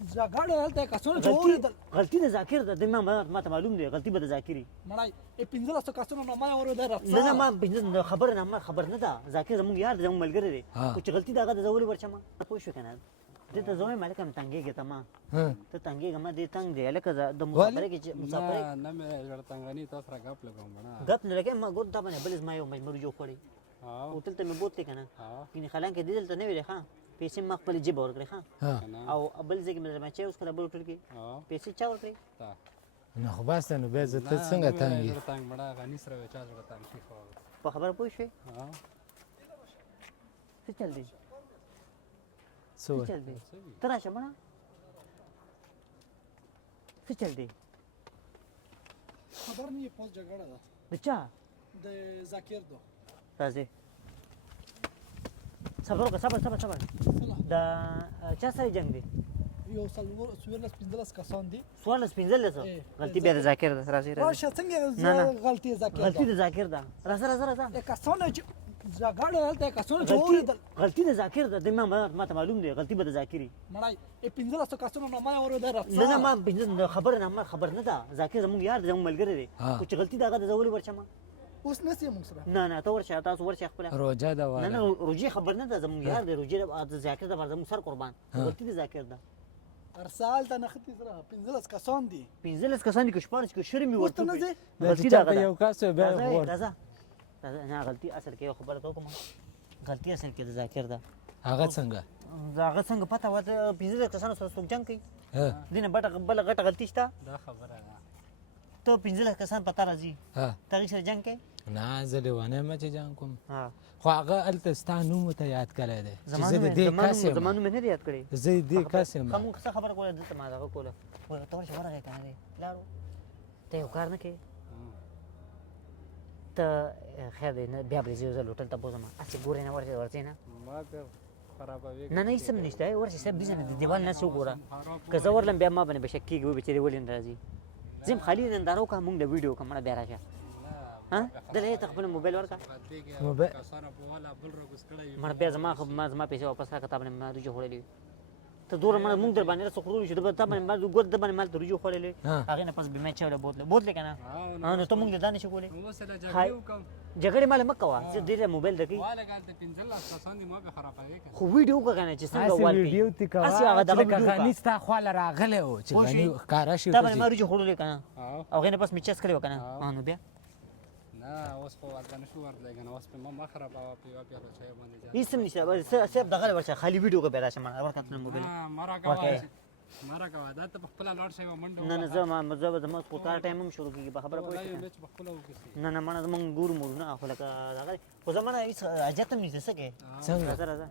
جګړه هلته کسونه چې واورېدل غلطي د ذاکر ده ما ته معلوم دی غلطي به د ذاکري مړی 1500 کسونه نو ما یې واورېدل نه ما خبر نه ده ذاکر زموږ یار دی زموږ ملګری دی خو چې غلطي د هغه د زه ولې ورچم پوه شو که نه دې ته زه وایم هلکه م تنګېږې ته ما ته تنګېږه ما دې تنګ دی هلکه د مسافرۍ کې چې مسافرۍ نه مې زړه تنګني تاسو سره ګپ لګوم بڼه ګپ نه لګوم ما ګور دا باندې بل زما یو مجموعي جوړ کړی هوټل ته مې بوتلې که نه یعنې حالانکه دې دلته نه ویلې ښه پیسې ما خپلې جیبه ورکړې ښه او بل ځای کې مې زما چای وڅښله بل هوټل کې پیسې چا ورکړې نه خو بس نو بیا زه ته څنګه تنګ یې زړه تنګ بڼه غني سره وې چا زړه تنګ شي خو په خبره پوه شوې څه چل دی څه څه چل دی ته راشه بڼه څه چل دی خبر نه یې پوس جګړه ده د چا د ذاکر دو راځئ صبر وکړه صبر د چا سره جنګ دی یو څوارلس 15 کسان دي 14-15 غلطي بیا د ذاکر ده راځئ راشه څنګه غلطي ذاکر غلطي د ذاکر ده راځه د کسانو چې جګړه هلته کسانو چې واورېدل غلطي د ذاکر ده ما ته معلوم دی غلطي به د ذاکري مړی 1500 کسونه نو ما یې واورېدل نه ما خبر نه ده ذاکر زموږ یار دی زموږ ملګری دی خو چې غلطي د هغه د زه ولې ورچم اوس نسې موږ سره نه ته ورشه تاسو ورشه خپله روجه ده واله نه روجې خبر نه ده زموږ یار دی روجې د ذاکر د زموږ سر قربان غلطي د ذاکر ده ارسال ته نختې سره 15 کسان دي 15 کسان دي که شپاړس کې شرم یې ورته نه ځې غلطي د ده یو کس بیا غور راځه نه غلطي اصل کې یو خبره کوم غلطي اصل کې د ذاکر ده هغه څنګه هغه څنګه پته وته 15 کسانو سره څوک جنګ کوي دینه بل غټه غلطي شته دا خبره ده ته 15 کسان پته راځي ته سره جنګ کوي نه زه لیوانه یم چې جنګ کوم ها خو هغه هلته ستا نوم ورته یاد کړی دی چې زه د دې کس یم زما نوم یې نه دی یاد کړی زه د دې کس یم موږ څه خبره کوله دلته ما دغه کوله ته ورشه ورغی که نه دی لاړو ته یو کار نه کوې ته خیر دی نه بیا به زه یو ځل هوټل ته بوځم هسې ګورې نه ورځې نه ما بیا خرابوي نه هېڅ هم نشته ورشه صاحب دې نه د دیوال نه څه وګوره که زه ورلم بیا ما باندې به شک کېږي وایي بېچارې ولې نه راځي زه هم خالي ننداره وکړه مونږ د ویډیو وکړه مړه بیا راشه دلته ته خپل موبایل ورکړه مړه بیا زما پیسې واپس راکړه تا باندې ما رجوع خوړلې ته دومره مړه مونږ در باندې رسو خورو شو تا باندې ما ګور د باندې مال ته رجوع خوړلې هغې نه پس بیا مې چاوله بوتلې که نه نو ته مونږ دا نشي کولی جګړې مال مه کوه چې ډېر موبایل درکوي خو ویډیو وکړه که نه چې څنګه وال کوي ویډیو تی کوه چې غني ستا خواله راغلی و چې غني ښکاره شي تا باندې ما رجوع خوړلې که نه هغې نه پس مې چس کړی و که نه نو بیا نه اوس خو ورته نشو ورتلی که نه اوس پې ما خرابوه په یوه پیاله چایو باندې هېڅ هم نشته صاحب دغه ورشه خالي ویډیو وکړه بیا راشه مړه ورکړه ته موبایل ما راکوه دا ته په خپله لاړ شئ منډه نه زما سپورټار ټایم هم شروع کېږي په خبره پوه شوې نه مړه زمونږ ګورو مورو نه خو لکه دغه خو زما نه هېڅ حاجت هم نشته څه کوې څنګه راځه